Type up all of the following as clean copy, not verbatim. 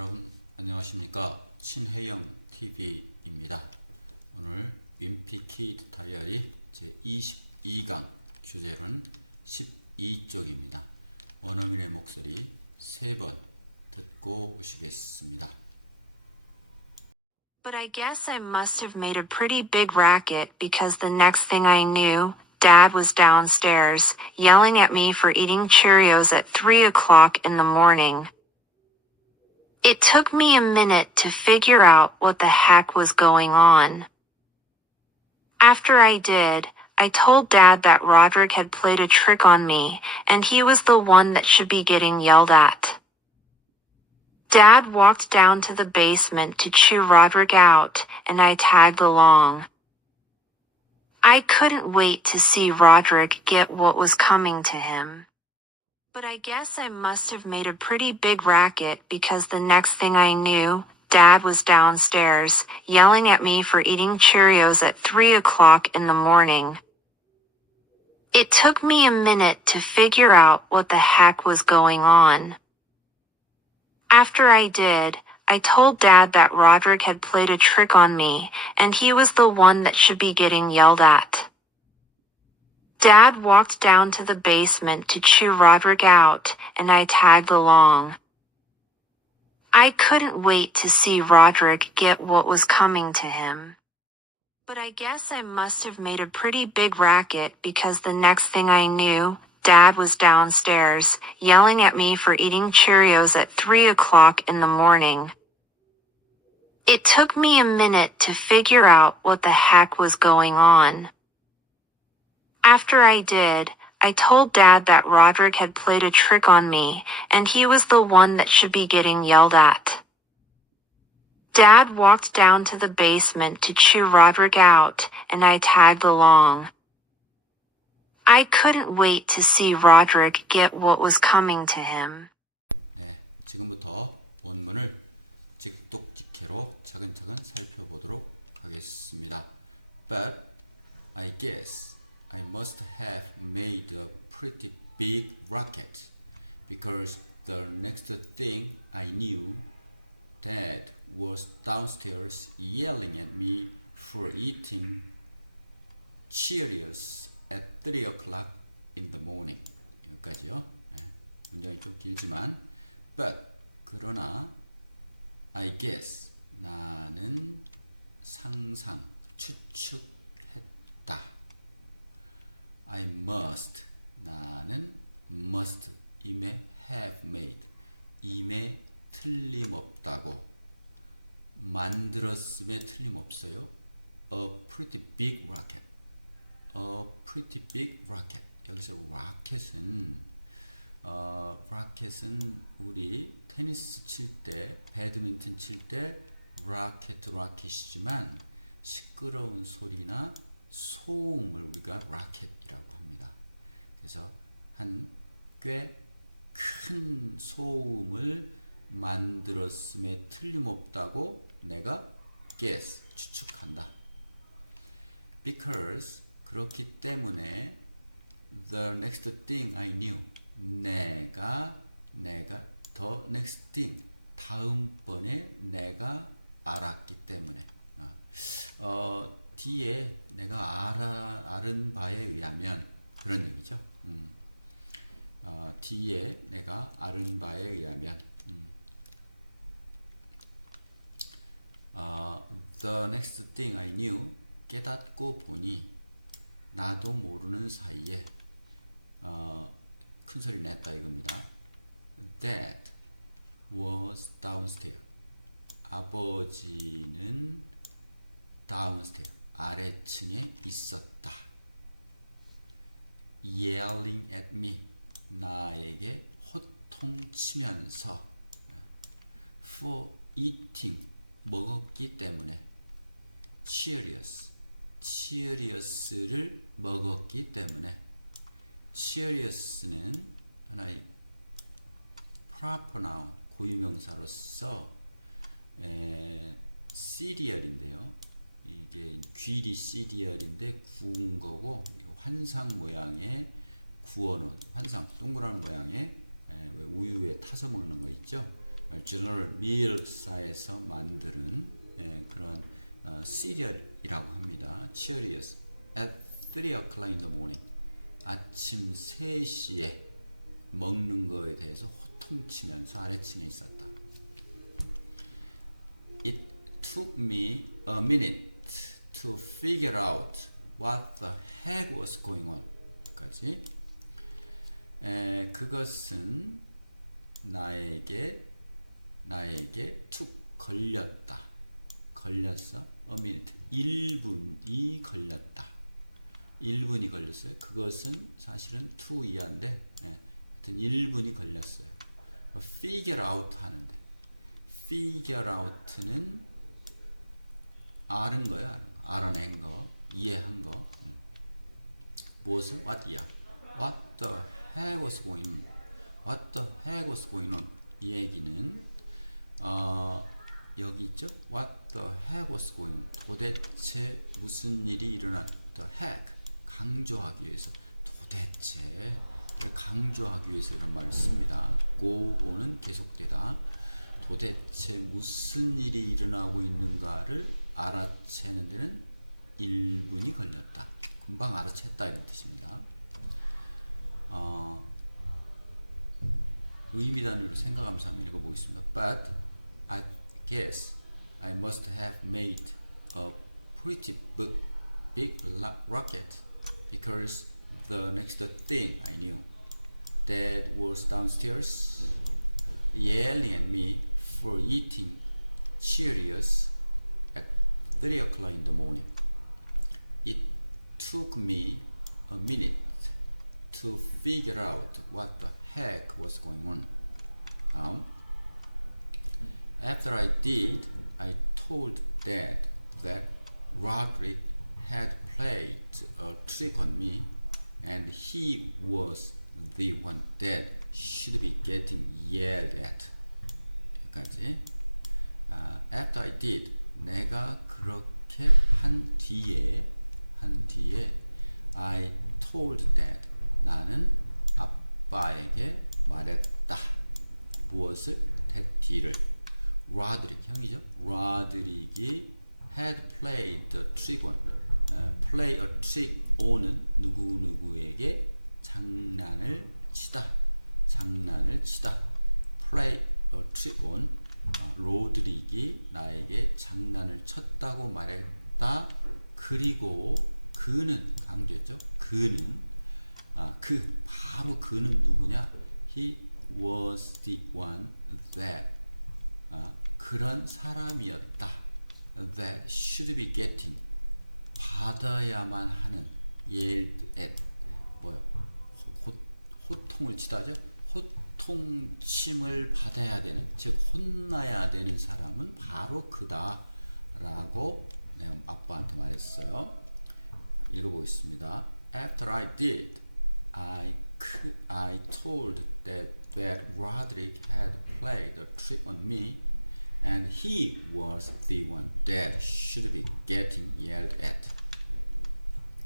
여러분 안녕하십니까. 친해영 TV입니다. 오늘 윈피키드 다이어리 제22강 주제로는 12쪽입니다. 원어민의 목소리 3번 듣고 오시겠습니다. But I guess I must have made a pretty big racket because the next thing I knew, Dad was downstairs, yelling at me for eating Cheerios at 3 o'clock in the morning. It took me a minute to figure out what the heck was going on. After I did, I told Dad that Roderick had played a trick on me, and he was the one that should be getting yelled at. Dad walked down to the basement to chew Roderick out, and I tagged along. I couldn't wait to see Roderick get what was coming to him. But I guess I must have made a pretty big racket because the next thing I knew, Dad was downstairs, yelling at me for eating Cheerios at 3 o'clock in the morning. It took me a minute to figure out what the heck was going on. After I did, I told Dad that Roderick had played a trick on me, and he was the one that should be getting yelled at. Dad walked down to the basement to chew Roderick out, and I tagged along. I couldn't wait to see Roderick get what was coming to him. But I guess I must have made a pretty big racket because the next thing I knew, Dad was downstairs, yelling at me for eating Cheerios at 3 o'clock in the morning. It took me a minute to figure out what the heck was going on. After I did, I told Dad that Roderick had played a trick on me, and he was the one that should be getting yelled at. Dad walked down to the basement to chew Roderick out, and I tagged along. I couldn't wait to see Roderick get what was coming to him. 네, 지금부터 원문을 직독직해로 차근차근 살펴보도록 하겠습니다. But I guess I must have made a pretty big racket because the next thing I knew, Dad was downstairs yelling at me for eating Cheerios at 3 o'clock in the morning. 여기까지요. 네, 문장이 좀 길지만 but 그러나 I guess 나는 상상 추측했다. I must 나는 must 임에 have made 임에 틀림없다고 만들었음에 틀림없어요. A pretty big racket. A pretty big racket. 여기서 라켓은 우리 테니스 칠 때, 배드민턴 칠 때 라켓이지만 시끄러운 소리나 소음을 우리가 라켓이라고 합니다. 그래서 한 꽤 큰 소음을 만들었음에 틀림없다고 내가 guess, 추측한다. Because 그렇기 때문에 the next thing I knew 내가 the next thing 다음번에 내가 알았기 때문에 뒤에 내가 알은 바에 의하면 그런 얘기죠. 뒤에 내가 알은 바에 의하면 the next thing I knew 깨닫고 보니 나도 모르는 사이에 큰 소리 냈다 이겁니다. Dad was downstairs. 아버지는 downstairs. 아래층에 있었다. Yelling at me. 나에게 호통치면서 for eating. 먹었기 때문에 Cheerios를 먹었기 때문에 Cheerios는 하나의 proper noun 고유명사로서 시리얼인데요. 이게 귀리 시리얼인데 구운 거고 환상 모양의 구워놓은 환상 동그란 모양의 왜 우유에 타서 먹는 거 있죠? General Mills에서 만드는 그런 시리얼이라고 합니다. Cheerios at 3 o'clock in the morning. 아침 3시에 먹는 거에 대해서 호통치면서 아래층에 있었다. It took me a minute to figure out what the heck was going on. 까지. 그것은 나에게 툭 걸렸어. a minute. 1분이 걸렸다. 1분이 걸렸어요. 그것은 사실은 to 이하인데 하여튼 1분이 걸렸어요. figure out 하는데 figure out는 아는 거예요. 알아낸 거, 이해한 거. 무엇을? what이야. what the heck was going on? what the heck was going on? 이 얘기는 여기 있죠? what the heck was going on? 도대체 무슨 일이 일어난? the heck 강조하기 위해서 도대체를 강조하기 위해서 이런 말을 씁니다. go on은 계속되다. 도대체 무슨 일이 일어나고 있는가를 알아채는 데는 1분이 걸렸다. 금방 알아챘다 이런 뜻입니다. 의미 단위로 생각하면서 한번 읽어보겠습니다. But I guess I must have made a pretty big rocket because the next thing I knew, Dad was downstairs yelling at me for eating Cheerios at 3 o'clock in the morning. It took me a minute to figure out what the heck was going on. After I did, I told Dad that Roderick had played a trick on me and he was the one that should be getting yelled at. 여기까지. After I did, 내가 그렇게 한 뒤에 I told Dad, 나는 아빠에게 말했다. 무엇을? that 뒤를. Roderick 형이죠. Roderick이 had played a trick on. play a trick on은 누구누구에게 장난을 치다. play a trick on. 로드릭이 나에게 장난을 쳤다고 말했다. 그리고 그는 강조했죠. 바로 그는 누구냐? He was the one that 그런 사람이었다. That should be getting 받아야만 하는 yelled at 뭐요? 호통을 치다죠. 호통침을 받아야 되는, 즉 혼나야 되는 사람은 바로 그다라고 내가 아빠한테 말했어요. 읽어보겠습니다. After I did, I told that Roderick had played a trick on me, and he was the one that should be getting yelled at.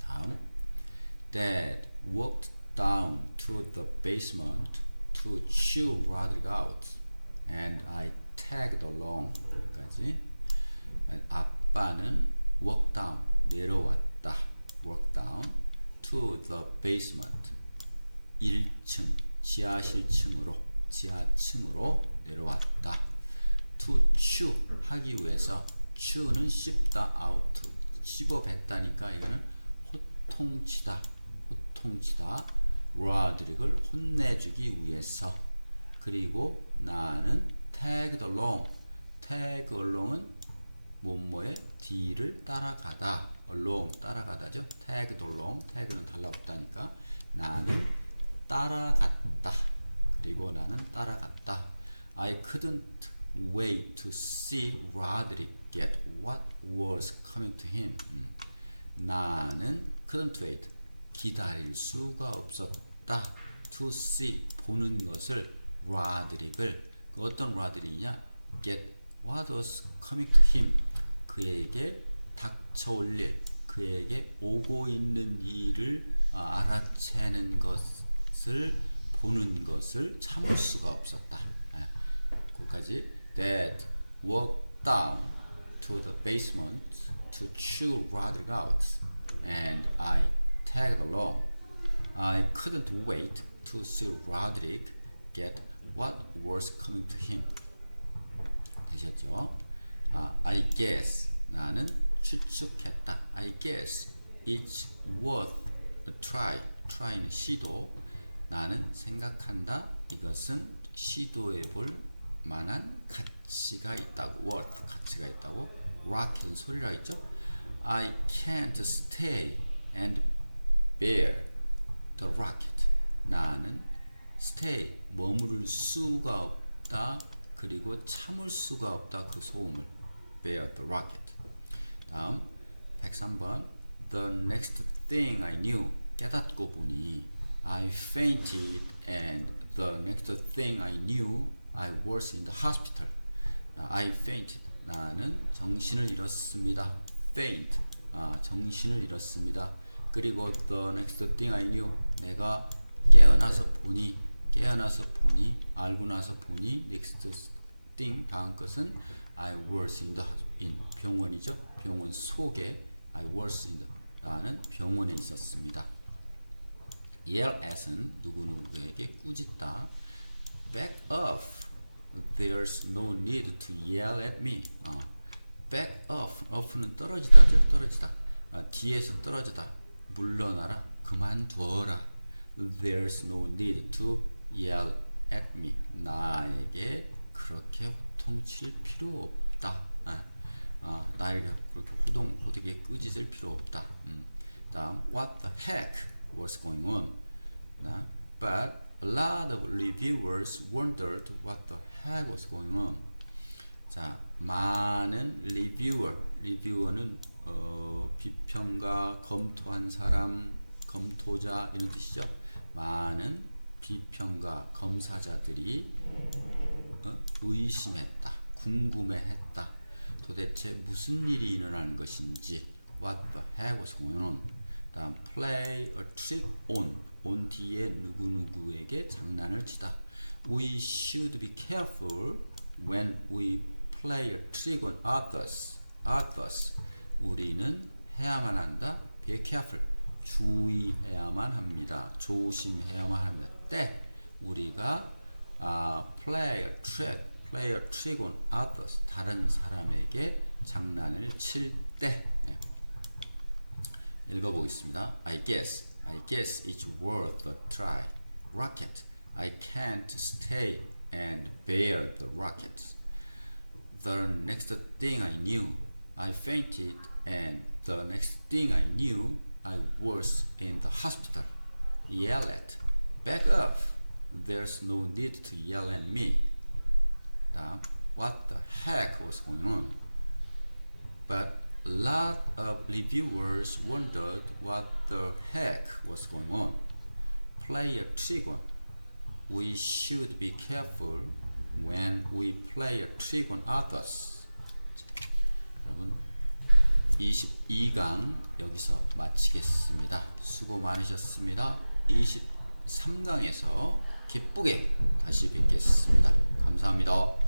다음, Dad walked down to the basement to chew Roderick out, and I tagged along. 여기까지. 아빠는 walk down 내려왔다. walk down to the basement 1층 지하층으로 내려왔다. to chew 하기 위해서 chew는 씹다 out 씹어뱉다니까 이거는 호통치다 로드릭을 혼내주기 위해서. 그리고 나는 tagged along은 뭐뭐의 뒤를 따라가다. along 따라가다죠. tagged along tagg는 달라붙다니까 나는 따라갔다. 그리고 나는 따라갔다. I couldn't wait to see Roderick get what was coming to him. 나는 couldn't wait 기다릴 수가 없었다. to see 보는 것을 Roderick을 그 어떤 Roderick이냐? get what was coming to him 그에게 닥쳐올 일 그에게 오고 있는 일을 알아채는 것을 보는 것을 참을 수가 없었다. 그 여기까지. Dad walked down to the basement to chew Roderick out, and I tagged along. I couldn't wait to see Roderick get what was coming to him. 되셨죠? I guess 나는 추측했다. I guess it's worth a try. try는 시도. 나는 생각한다. 이것은 시도해 볼 만한 가치가 있다고. worth 가치가 있다고. rocket은 소리라 했죠. I can't stay and bear the rocket. 나는 stay 머무를 수가 없다. 그리고 참을 수가 없다. 그 소음을. bear the rocket. 다음 103번. The next thing I knew. 깨닫고 보니 I fainted, and the next thing I knew I was in the hospital. I fainted. 나는 정신을 잃었습니다. faint. 정신을 잃었습니다. 그리고 the next thing I knew. 내가 깨어나서 보니 알고 나서 보니 next thing 다음 것은 I was in 병원이죠. 병원 속에 I was in the 나는 병원에 있었습니다. yell at은 누구누구에게 꾸짖다. back off. There's no need to yell at me. back off. off는 떨어지다죠. 떨어지다. 뒤에서 떨어지다. 물러나라. 그만두어라. There's no need to yell at me. 나에게 그렇게 호통칠 필요 없다. 나에게 그렇게 호되게 꾸짖을 필요 없다. 다음 what the heck was going on. But a lot of reviewers wondered what the heck was going on. 자, 많은 리뷰어는 비평가, 검토한 사람, 검토자 이런 뜻이죠. 많은 비평가, 검사자들이 의심했다, 궁금해했다. 도대체 무슨 일이 일어나는 것인지. What the heck was going on. 다음 play a trick on 뒤에 누구누구에게 장난을 치다. We should be careful when we play a trick on others. 우리는 해야만 한다. Be careful. 주의해야만 합니다. 조심해야만 합니다. 때 우리가 play a trick on others. 다른 사람에게 장난을 칠 때. 읽어보겠습니다. I guess it's worth a try. Rocket. I can't stay and bear the rocket. The next thing I knew, I fainted, and the next thing I knew, I was in the hospital. Yell at. Back up. There's no need to yell at me. What the heck was going on? But a lot of reviewers wondered what the heck was going on. Play a trick on. We should be careful when we play a trick on others. 여러분 22강 여기서 마치겠습니다. 수고 많으셨습니다. 23강에서 기쁘게 다시 뵙겠습니다. 감사합니다.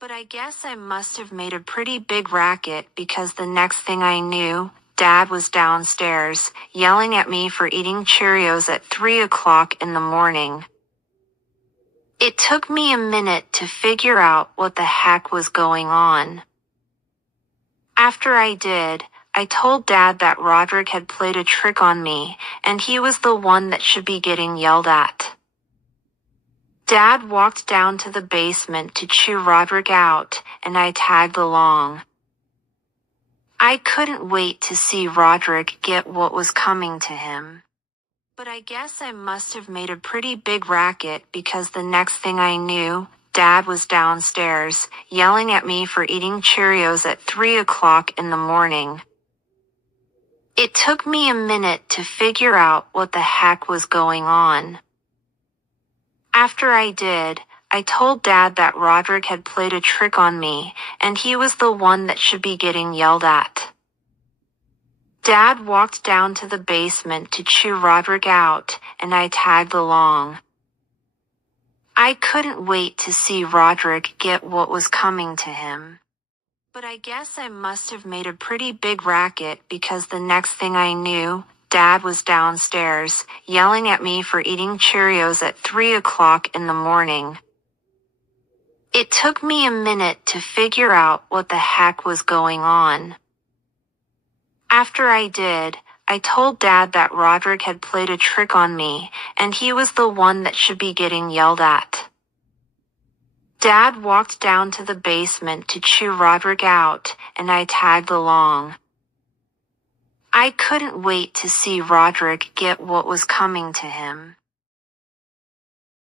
But I guess I must have made a pretty big racket because the next thing I knew, Dad was downstairs, yelling at me for eating Cheerios at 3 o'clock in the morning. It took me a minute to figure out what the heck was going on. After I did, I told Dad that Roderick had played a trick on me, and he was the one that should be getting yelled at. Dad walked down to the basement to chew Roderick out, and I tagged along. I couldn't wait to see Roderick get what was coming to him. But I guess I must have made a pretty big racket because the next thing I knew, Dad was downstairs, yelling at me for eating Cheerios at 3 o'clock in the morning. It took me a minute to figure out what the heck was going on. After I did, I told Dad that Roderick had played a trick on me, and he was the one that should be getting yelled at. Dad walked down to the basement to chew Roderick out, and I tagged along. I couldn't wait to see Roderick get what was coming to him. But I guess I must have made a pretty big racket because the next thing I knew, Dad was downstairs, yelling at me for eating Cheerios at 3 o'clock in the morning. It took me a minute to figure out what the heck was going on. After I did, I told Dad that Roderick had played a trick on me, and he was the one that should be getting yelled at. Dad walked down to the basement to chew Roderick out, and I tagged along. I couldn't wait to see Roderick get what was coming to him.